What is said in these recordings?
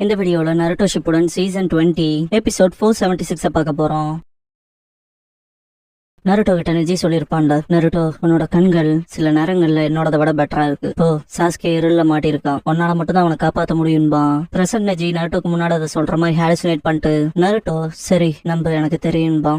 இந்த வீடியோல Naruto Shippuden season 20 episode 476 பார்க்க போறோம். நருட்டோ கிட்ட நிஜி சொல்லிருப்பான்ல, நருட்டோ உன்னோட கண்கள் சில நேரங்கள்ல என்னோட விட பெட்டரா இருக்கு. இப்போ சாஸ்கே இருள மாட்டிருக்கான், உன்னால மட்டும் தான் அவனை காப்பாத்த முடியும்பா. பிரசன்ட் நிஜி நருட்டோக்கு முன்னாடி அதை சொல்ற மாதிரி ஹாலுசினேட் பண்ணிட்டு, நருட்டோ சரி நம்ப எனக்கு தெரியும்பா.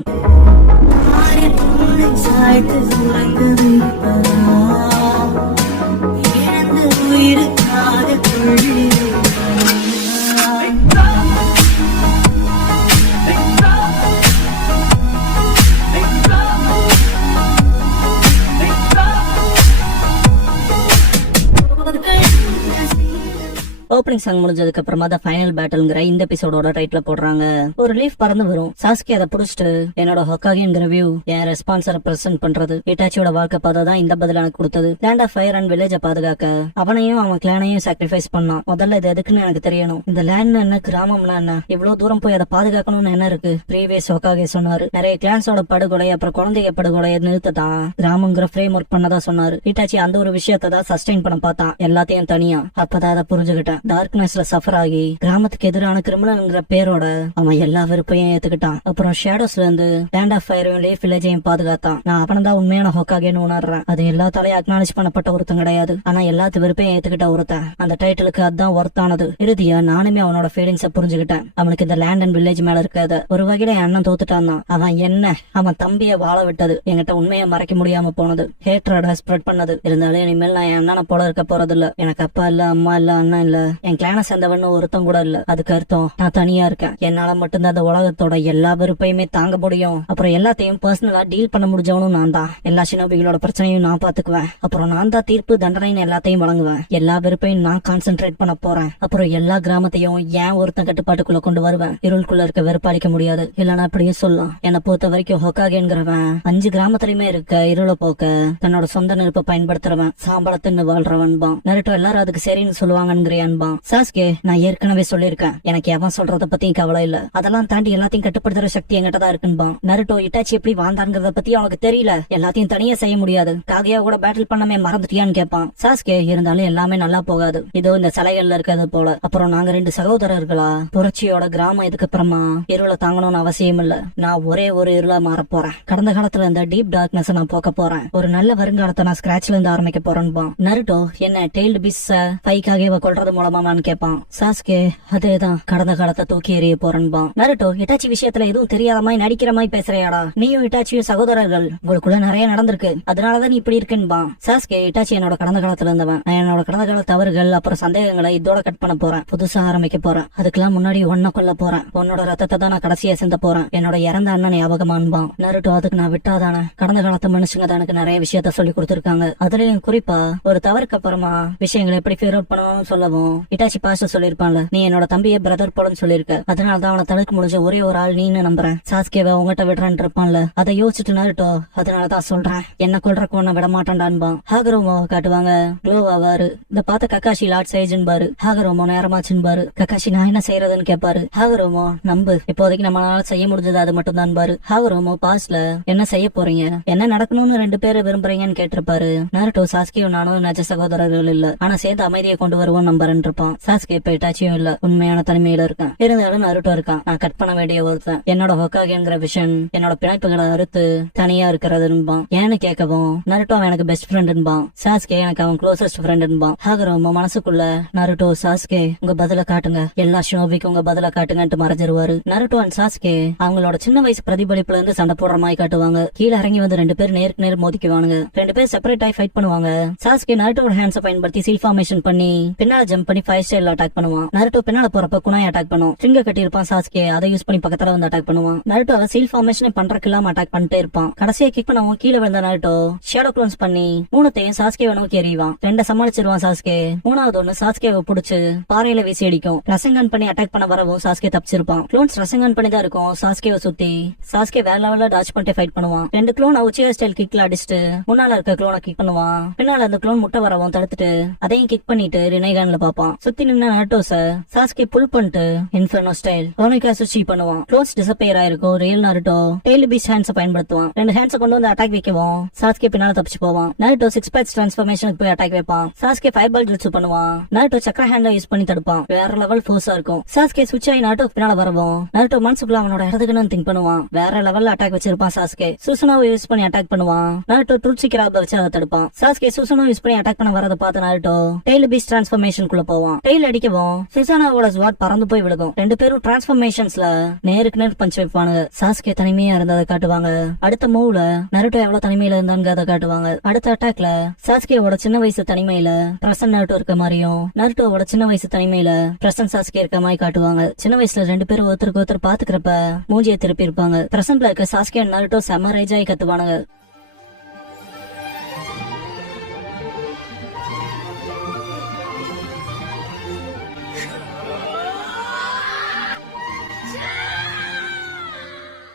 ஓப்பனிங் சாங் முடிஞ்சதுக்கு அப்புறமா தான் ஃபைனல் பேட்டில்ங்கிற இந்த எபிசோடோட டைட்டில் போடுறாங்க. ஒரு லீஃப் பறந்து வரும். சாஸ்கே அதை புடிச்சிட்டு என்னோட ஹொக்காகேங்கிற வியூ என் ரெஸ்பான்சரை பிரசன்ட் பண்றது, இட்டாச்சியோட வாழ்க்கை பாதை தான் இந்த பதில் எனக்கு கொடுத்தது. லேண்ட் ஆஃப் ஃபயர் அண்ட் வில்லேஜை பாதுகாக்க அவனையும் அவன் கிளானையும் சாக்ரிஃபைஸ் பண்ணான். முதல்ல இது எதுக்குன்னு எனக்கு தெரியணும். இந்த லேண்ட் என்ன கிராமம்னா என்ன, இவ்வளவு தூரம் போய் அதை பாதுகாக்கணும்னு என்ன இருக்கு? ப்ரீவியஸ் ஹொக்காகே சொன்னாரு, நிறைய கிளான்ஸோட படுகொலை அப்புறம் குழந்தைய படுகொலையை நிறுத்ததான் கிராமங்கிற ஃப்ரேம் ஒர்க் பண்ணதா சொன்னாரு. இட்டாச்சி அந்த ஒரு விஷயத்தை தான் சஸ்டெயின் பண்ண பார்த்தான், எல்லாத்தையும் தனியா. அப்பதான் அதை புரிஞ்சுக்கிட்டேன். டார்க்னஸ்ல சஃபர் ஆகி கிராமத்துக்கு எதிரான கிரிமினல்ங்கிற பேரோட அவன் எல்லா விருப்பையும் ஏத்துக்கிட்டான். அப்புறம் ஷேடோஸ்ல இருந்து லேண்ட் ஆஃப் ஃபயரையும் லீஃப் வில்லேஜையும் பாதுகாத்தான். நான் அவன் தான் உண்மையான ஹொக்காகேன்னு உணர்றேன். அது எல்லாத்தாலையும் அக்னாலேஜ் பண்ணப்பட்ட ஒருத்தன் கிடையாது, ஆனா எல்லாத்து விருப்பையும் ஏத்துக்கிட்ட ஒருத்தன். அந்த டைட்டிலுக்கு அதுதான் ஒர்த்தானது. இறுதியா நானுமே அவனோட ஃபீலிங்ஸ புரிஞ்சுக்கிட்டேன். அவனுக்கு இந்த லேண்ட் அண்ட் வில்லேஜ் மேல இருக்காது. ஒரு வகையில என் அண்ணன் தோத்துட்டான் தான். அவன் என்ன அவன் தம்பிய வாழ விட்டது என்கிட்ட உண்மையை மறைக்க முடியாம போனது, ஹேட்ரட ஸ்ப்ரெட் பண்ணது. இருந்தாலும் இனிமேல் நான் என் அண்ணனை போல இருக்க போறது இல்ல. எனக்கு அப்பா இல்ல, அம்மா இல்ல, அண்ணன் இல்ல, என் கிளான சேர்ந்தவன்னு ஒருத்தம் கூட இல்ல. அதுக்கு அர்த்தம் நான் தனியா இருக்கேன். என்னால மட்டும்தான் அந்த உலகத்தோட எல்லா வெறுப்பையுமே தாங்க முடியும். அப்புறம் எல்லாத்தையும் பர்சனலா டீல் பண்ண முடிஞ்சவனும் நான் தான். எல்லா ஷினோபிகளோட பிரச்சனையும் நான் பாத்துக்குவேன். அப்புறம் நான் தான் தீர்ப்பு தண்டனைன்னு எல்லாத்தையும் வழங்குவேன். எல்லா வெறுப்பையும் நான் கான்சென்ட்ரேட் பண்ண போறேன். அப்புறம் எல்லா கிராமத்தையும் ஏன் ஒருத்தன் கட்டுப்பாட்டுக்குள்ள கொண்டு வருவேன். இருளுக்குள்ள இருக்க வெறுப்பாளிக்க முடியாது, இல்லன்னா அப்படியும் சொல்லலாம். என்னை பொறுத்த வரைக்கும் ஹொக்காகேங்கிறவன் 5 கிராமத்திலயுமே இருக்க இருள போக்க தன்னோட சொந்த நெருப்பை பயன்படுத்துறவன், சாம்பளத்துன்னு வாழ்றவன் பா. நருட்டோ எல்லாரும் அதுக்கு சரின்னு சொல்லுவாங்கன்னு சாஸ்கே, நான் ஏற்கனவே சொல்லிருக்கேன், எனக்கு எவன் சொல்றத பத்தியும் கவலை இல்ல. அதெல்லாம் தாண்டி எல்லாத்தையும் கட்டுப்படுத்துற சக்தி என்கிட்ட தான் இருக்குன்பா. நருட்டோ இட்டாச்சி எப்படி வாழ்ந்தாங்கிறத பத்தி அவனுக்கு தெரியல. எல்லாத்தையும் தனியா செய்ய முடியாது. காகையா கூட பேட்டில் பண்ணமே மறந்துட்டியான்னு கேட்பான். சாஸ்கே, இருந்தாலும் எல்லாமே நல்லா போகாது. இதோ இந்த சிலைகள்ல இருக்கிறது போல. அப்புறம் நாங்க 2 சகோதரர்களா புரட்சியோட கிராமம் இதுக்கு அப்புறமா இருளை தாங்கணும்னு அவசியம் இல்ல. நான் ஒரே ஒரு இருளா மாற போறேன். கடந்த காலத்துல இந்த டீப் டார்க்னஸ் நான் போக்க போறேன். ஒரு நல்ல வருங்காலத்தை நான் ஸ்கிராச்ல இருந்து ஆரம்பிக்க போறேன்பா. நருட்டோ என்ன டெய்ல்டு பீஸ் ஃபைக்காக கொள்றது மூலமான்னு கேட்பான். சாஸ்கே, அதேதான், கடந்த காலத்தை தூக்கி எறிய போறன்பா. நருட்டோ, இட்டாச்சி விஷயத்துல எதுவும் தெரியாத மாதிரி நடிக்கிற மாதிரி பேசுறியாடா? நீயும் இட்டாச்சியும் சகோதரர்கள், உங்களுக்குள்ள நிறைய நடந்திருக்கு, அதனாலதான் நீ இப்படி இருக்குன்பா. சாஸ்கே, இட்டாச்சி என்னோட கடந்த காலத்துல இருந்தவன். நான் என்னோட கடந்த கால தவறுகள் அப்புறம் சந்தேகங்களை இதோட கட் பண்ண போறேன். புதுசா ஆரம்பிக்க போறேன். அதுக்கெல்லாம் முன்னாடி ஒன்ன கொல்ல போறேன். உன்னோட ரத்தத்தை தான் நான் கடைசியா சிந்த போறேன். என்னோட இறந்த அண்ணன் ஞாபகமான்பான். நருட்டோ, அதுக்கு நான் விட்டாதானே? கடந்த காலத்து மனுஷங்க தான் எனக்கு நிறைய விஷயத்த சொல்லி கொடுத்திருக்காங்க. அதுலயும் குறிப்பா ஒரு தவறுக்கு அப்புறமா விஷயங்களை எப்படி ஃபேர் அவுட் பண்ணணும்னு சொல்லவும் இட்டாச்சி பாஸ்டர் சொல்லிருப்பான்ல, நீ என்னோட தம்பியை பிரதர் போலன்னு சொல்லிருக்க, அதனாலதான் அவனை தடுக்க முடிஞ்ச ஒரே ஒரு ஆள் நீன்னு நம்புறேன். சாஸ்கேவை உங்ககிட்ட விடுறேன் இருப்பான்ல, அதை யோசிச்சுட்டு நருட்டோ, அதனாலதான் சொல்றேன், என்ன கொல்றக்கு உன்ன விட மாட்டான்டான்பா. ஹாகரோமோ காட்டுவாங்க, க்ளோவாவாரு. இந்த பார்த்த கக்காஷி லார்ட் சேஜன் பாரு. ஹாகரோமோ நேரமாச்சுன்னு பாரு. கக்காஷி, நான் என்ன செய்யறதுன்னு கேட்பாரு. ஹாகரோமோ, நம்பு, இப்போதைக்கு நம்மளால செய்ய முடிஞ்சது அது மட்டும் தான் பாரு. ஹாகரோமோ, பாஸ்ட்ல என்ன செய்ய போறீங்க, என்ன நடக்கணும்னு 2 பேரும் விரும்புறீங்கன்னு கேட்டிருப்பாரு. நருட்டோ, சாஸ்கேயும் நானும் நஜ சகோதரர்கள் இல்ல, ஆனா சேர்ந்து அமைதியை கொண்டு வருவோம் நம்புறேன் இருப்பான். சாஸ்கே, இப்ப இட்டாச்சியும் இல்ல, உண்மையான தனிமையில இருக்கேன். இருந்தாலும் நருட்டோ இருக்கான், நான் கட் பண்ண வேண்டிய ஒருத்தன். என்னோட ஹொக்காகேங்கிற விஷன் என்னோட பிணைப்புகளை அறுத்து தனியா இருக்கிறதுன்பான். ஏன்னு கேட்கவும் நருட்டோ அவன் எனக்கு பெஸ்ட் ஃப்ரெண்டுன்பான். சாஸ்கே, எனக்கு அவன் க்ளோசஸ்ட் ஃப்ரெண்டுன்பான். ஹாகரோமோ மனசுக்குள்ள, நருட்டோ, சாஸ்கே உங்க பதில காட்டுங்க, எல்லா ஷினோபிக்கும் உங்க பதில காட்டுங்கன்ட்டு மறைஞ்சிருவாரு. நருட்டோ அண்ட் சாஸ்கே அவங்களோட சின்ன வயசு பிரதிபலிப்புல இருந்து சண்டை போடுற மாதிரி காட்டுவாங்க. கீழே இறங்கி வந்து 2 பேர் நேருக்கு நேர் மோதிக்குவானுங்க. 2 பேர் செப்பரேட் ஆகி ஃபைட் பண்ணுவாங்க. சாஸ்கே நருட்டோட ஹேண்ட்ஸை பயன்படுத்தி சீல் ஃபார்மேஷன் பண்ணி பின்னால ஜம்ப் பண்ணி 5 ஸ்டைல் அட்டாக் பண்ணுவான். நருட்டோ பின்னால போறப்ப குனாய் அட்டாக் பண்ணும். ஸ்ட்ரிங்க கட்டி இருப்பான் சாஸ்கே, அதை யூஸ் பண்ணி பக்கத்துல வந்து அட்டாக் பண்ணுவான். நருட்டோ அவன் சீல் ஃபார்மேஷன் பண்றதுக்கு இல்லாம அட்டாக் பண்ணிட்டே இருப்பான். கடைசியா கிக் பண்ணவும் கீழே விழுந்த நருட்டோ ஷேடோ க்ளோன்ஸ் பண்ணி 3த்தையும் சாஸ்கேவை நோக்கி எறிவான். 2 சமாளிச்சிருவான் சாஸ்கே. 3வது ஒண்ணு சாஸ்கேவை புடிச்சு பாறையில வீசி அடிக்கும். ரசங்கன் பண்ணி அட்டாக் பண்ண வரவும் சாஸ்கே தப்பிச்சிருப்பான். க்ளோன்ஸ் ரசங்கன் பண்ணி தான் இருக்கும் சாஸ்கேவை சுத்தி. சாஸ்கே வேற லெவல்ல டாச் பண்ணிட்டு ஃபைட் பண்ணுவான். 2 க்ளோன் உச்சியா ஸ்டைல் கிக்ல அடிச்சுட்டு முன்னால இருக்க க்ளோனை கிக் பண்ணுவான். பின்னால அந்த க்ளோன் முட்டை வரவும் தடுத்துட்டு அதையும் கிக் பண்ணிட்டு ரினைகான்ல பாப்பான். பண்ணுவான். சுத்தி நின்ன நாட்டோஸ சாஸ்கே புல் பண்ணிட்டு இன்ஃபர்னோ ஸ்டைல் டோனிகா சுஷி பண்ணுவான். க்ளோஸ் டிசப்பியர் ஆயிருக்கும் real Naruto tail beast hands பயன்படுத்துவான். 2 ஹேண்ட்ஸ் கொண்டு வந்து அட்டாக் வைக்கவும் சாஸ்கே பின்னால தப்பிச்சு போவான். நாருட்டோ 6 பேட்ச் டிரான்ஸ்ஃபர்மேஷனுக்கு போய் அட்டாக் வைப்பான். சாஸ்கே ஃபயர் பால் ஜுட்சு பண்ணுவான். நாருட்டோ சக்கர ஹேண்ட யூஸ் பண்ணி தடுப்பான். வேற லெவல் ஃபோர்ஸா இருக்கும். சாஸ்கே சுவிட்ச் ஆகி நாருட்டோ பின்னால வரவும் நாருட்டோ மனசுக்குள்ள அவனோட இடத்துக்குன்னு திங்க் பண்ணுவான். வேற லெவல்ல அட்டாக் வச்சிருப்பான். சாஸ்கே சுசனாவை யூஸ் பண்ணி அட்டாக் பண்ணுவான். நாருட்டோ ட்ரூட்சி கிராப வச்சு அதை தடுப்பான். சாஸ்கே சுசனோ யூஸ் பண்ணி அட்டாக் பண்ண வரத பார்த்து நாருட்டோ டெய்ல் பீஸ் டிரான்ஸ்ஃபர்மேஷனுக்குள்ள போவான். டெய்ல் அடிக்கவும் சுசனாவோட ஸ்வாட் பறந்து போய் விழுகும். 2 பேரும் டிரான்ஸ்ஃபர்மேஷன்ஸ்ல நேருக்கு நேர் பஞ்ச் வைப்பானுங்க. சாஸ்கே தனிமையா இருந்ததை காட்டுவாங்க. அடுத்த மூவ்ல நாருட்டோ எவ்வளவு தனிமையில இருந்தாங்க அதை காட்டுவாங்க. அடுத்த அட்டாக்ல சாஸ்கேவோட சின்ன வயசு தனிமையில பிரசன்ட் நாருட்டோ இருக்க மாதிரியும் நாருட்டோவோட சின்ன வயசு தனிமையில பிரசன்ட் சாஸ்கே இருக்க மாதிரி காட்டுவாங்க. சின்ன வயசுல 2 பேரும் ஒருத்தருக்கு ஒருத்தர் பாத்துக்கிறப்ப மூஞ்சியை திருப்பி இருப்பாங்க. பிரசன்ட்ல இருக்க சாஸ்கே நாருட்டோ செம ரேஜ் ஆகி கத்துவானுங்க.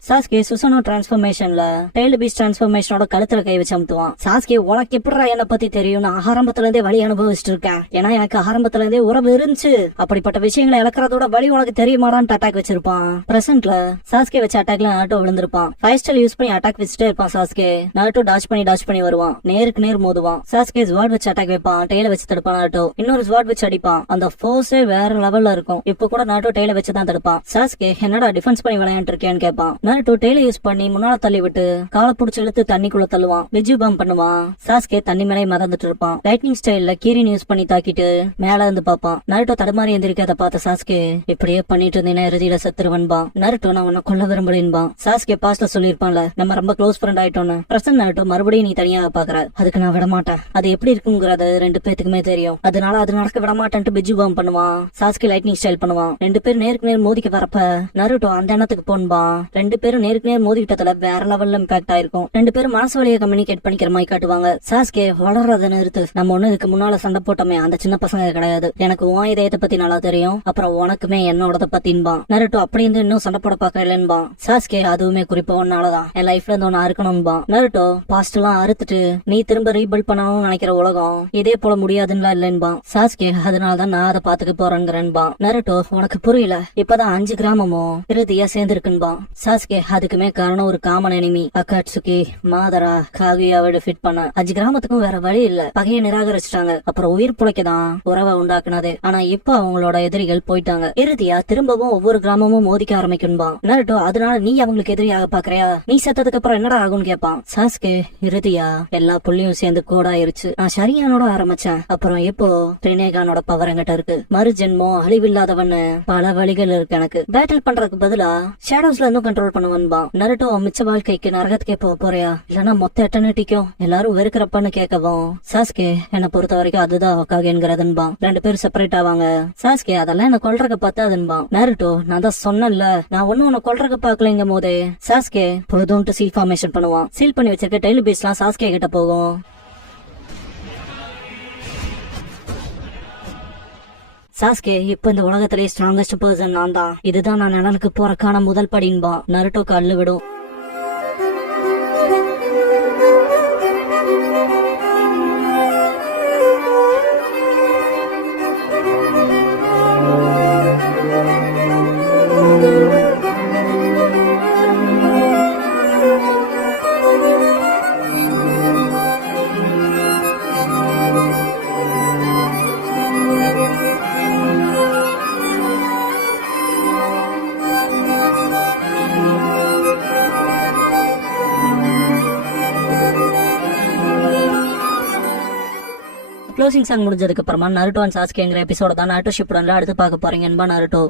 சாஸ்கே சுசனோ டிரான்ஸ்ஃபர்மேஷன்ல டெய்ல் பீஸ் டிரான்ஸ்ஃபர்மேஷனோட கழுத்துல கை வச்சு அமுத்துவான். சாஸ்கே உனக்கு எப்படிடா என்ன பத்தி தெரியும்? நான் ஆரம்பத்துல இருந்தே வழி அனுபவிச்சுட்டு இருக்கேன். ஏன்னா எனக்கு ஆரம்பத்துல இருந்தே உறவு இருந்துச்சு. அப்படிப்பட்ட விஷயங்களை இழக்கிறதோட வழி உனக்கு தெரியுமாடான்னு அட்டாக் வச்சிருப்பான். பிரசன்ட்ல சாஸ்கே வச்ச அட்டாக்ல நாருட்டோ விழுந்திருப்பான். ஃபைவ் ஸ்டைல் யூஸ் பண்ணி அட்டாக் வச்சுட்டே இருப்பான். சாஸ்கே நாருட்டோ டாச் பண்ணி வருவான். நேருக்கு நேர் மோதுவான். சாஸ்கே ஸ்வாட் வச்சு அட்டாக் வைப்பான். டெய்ல வச்சு தடுப்பான். நாருட்டோ இன்னொரு ஸ்வாட் வச்சு அடிப்பான். அந்த ஃபோர்ஸே வேற லெவல்ல இருக்கும். இப்ப கூட நாருட்டோ டெய்ல வச்சு தான் தடுப்பான். சாஸ்கே என்னடா டிஃபென்ஸ் பண்ணி விளையாண்டு இருக்கேன்னு கேட்பான். நாருட்டோ டெய்ல யூஸ் பண்ணி முன்னால தள்ளி விட்டு காலை புடிச்சு இழுத்து தண்ணிக்குள்ள தள்ளுவான். விஜு பம்ப் பண்ணுவான். சாஸ்கே தண்ணி மேலே மறந்துட்டு இருப்பான். லைட்னிங் ஸ்டைல்ல கீரின் யூஸ் பண்ணி தாக்கிட்டு மேல இருந்து பாப்பான். நாருட்டோ தடுமாறி எந்திரிக்காத பார்த்த சாஸ்கே இப்படியே பண்ணிட்டு இருந்தீங்கன்னா இறுதியில செத்துருவன்பா. நாருட்டோ நான் உன்னை கொல்ல விரும்புறேன்பா. சாஸ்கே பாஸ்ட்ல சொல்லிருப்பான்ல நம்ம ரொம்ப க்ளோஸ் ஃப்ரெண்ட் ஆயிட்டோன்னு. பிரசன்ட் நாருட்டோ மறுபடியும் நீ தனியாக பாக்குற. அதுக்கு நான் விட மாட்டேன். அது எப்படி இருக்குங்கிறது 2 பேத்துக்குமே தெரியும். அதனால அது நடக்க விட மாட்டேன்ட்டு பிஜு பம்ப் பண்ணுவான். சாஸ்கே லைட்னிங் ஸ்டைல் பண்ணுவான். 2 பேரும் நேருக்கு நேர் மோதிக்க வரப்ப நாருட்டோ அந்த எண்ணத்துக்கு போன்பா. 2 பேரும் நேருக்கு நேர் மோதிக்கிட்டதுல வேற லெவல்ல இம்பாக்ட் ஆயிருக்கும். 2 பேரும் மனசு வழியை கம்யூனிகேட் பண்ணிக்கிற மாதிரி காட்டுவாங்க. சாஸ்கே வளர்றத நிறுத்து. நம்ம ஒண்ணு இதுக்கு முன்னால சண்டை போட்டோமே அந்த சின்ன பசங்க கிடையாது. எனக்கு உன் இதயத்தை பத்தி நல்லா தெரியும். அப்புறம் உனக்குமே என்னோடத பத்தின்பான். நாருட்டோ அப்படி இருந்து இன்னும் சண்டை போட பாக்கலன்பான். சாஸ்கே அதுவுமே குறிப்பா ஒன்னாலதான் என் லைஃப்ல இருந்து ஒன்னு அறுக்கணும்பா. நாருட்டோ பாஸ்ட் எல்லாம் அறுத்துட்டு நீ திரும்ப ரீபில்ட் பண்ணணும்னு நினைக்கிற உலகம் இதே போல முடியாதுன்னு இல்லன்பா. சாஸ்கே அதனாலதான் நான் அதை பாத்துக்க போறேங்கிறன்பா. நாருட்டோ உனக்கு புரியல. இப்பதான் 5 கிராமமும் இறுதியா சேர்ந்திருக்குன்பா. சாஸ்கே அதுக்குமே காரணம் ஒரு காமன் எனிமி அகாட்சுகி மாதரா காகுயாவோட ஃபிட் பண்ண 5 கிராமத்துக்கும் வேற வழி இல்ல. பகையை நிராகரிச்சிட்டாங்க. அப்புறம் உயிர் புழைக்கதான் உறவை உண்டாக்குனது. ஆனா இப்ப அவங்களோட எதிரிகள் போயிட்டாங்க. இறுதியா திரும்பவும் ஒவ்வொரு கிராமமும் மோதிக்க ஆரம்பிக்கும்பா. நாருட்டோ அதனால நீ அவங்களுக்கு எதிரியாக பாக்குறியா? நீ செத்ததுக்கு அப்புறம் என்னடா ஆகும்னு கேட்பான். சாஸ்கே இறுதியா எல்லா புள்ளியும் சேர்ந்து கோடாயிருச்சு. நான் ஷரியானோட ஆரம்பிச்சேன். அப்புறம் இப்போ ரினேகானோட பவர் என்கிட்ட இருக்கு. மறு ஜென்மம் அழிவில்லாதவன்னு பல வழிகள் இருக்கு. எனக்கு பேட்டில் பண்றதுக்கு பதிலா ஷேடோஸ்ல இருந்தும் கண்ட்ரோல் பண்ணுவன்பா. நாருட்டோ மிச்ச வாழ்க்கைக்கு நரகத்துக்கே போறியா இல்லன்னா மொத்த எட்டர்னிட்டிக்கும் எல்லாரும் வெறுக்கிறப்பன்னு கேட்கவும் சாஸ்கே என்னை பொறுத்த வரைக்கும் அதுதான் ஹோக்காகேங்கிறதுன்பா. 2 பேரும் செப்பரேட் ஆவாங்க. சாஸ்கே அதெல்லாம் என்ன கொல்றக்க பார்த்தாதுன்பா. நாருட்டோ நான் தான் சொன்னேன்ல நான் ஒன்னும் உன்னை கொல்றக்க பாக்கலங்கும் போதே சாஸ்கே போதும்ட்டு சீல் ஃபார்மேஷன் பண்ணுவான். சீல் பண்ணி வச்சிருக்க டெய்ல் பீஸ் எல்லாம் சாஸ்கே கிட்ட போகும். சாஸ்கே இப்ப இந்த உலகத்திலே ஸ்ட்ராங்கஸ்ட் பர்சன் நான் தான். இதுதான் நான் நலனுக்கு போறக்கான முதல் படின்பா. நாருட்டோ கல்லு விடும். க்ளோசிங் சாங் முடிஞ்சதுக்கு அப்புறமா நாருட்டோ அண்ட் சாஸ்கேங்கிற எபிசோட தான் நாருட்டோ ஷிப்புடன்ல அடுத்து பார்க்க போறீங்க. நாருட்டோ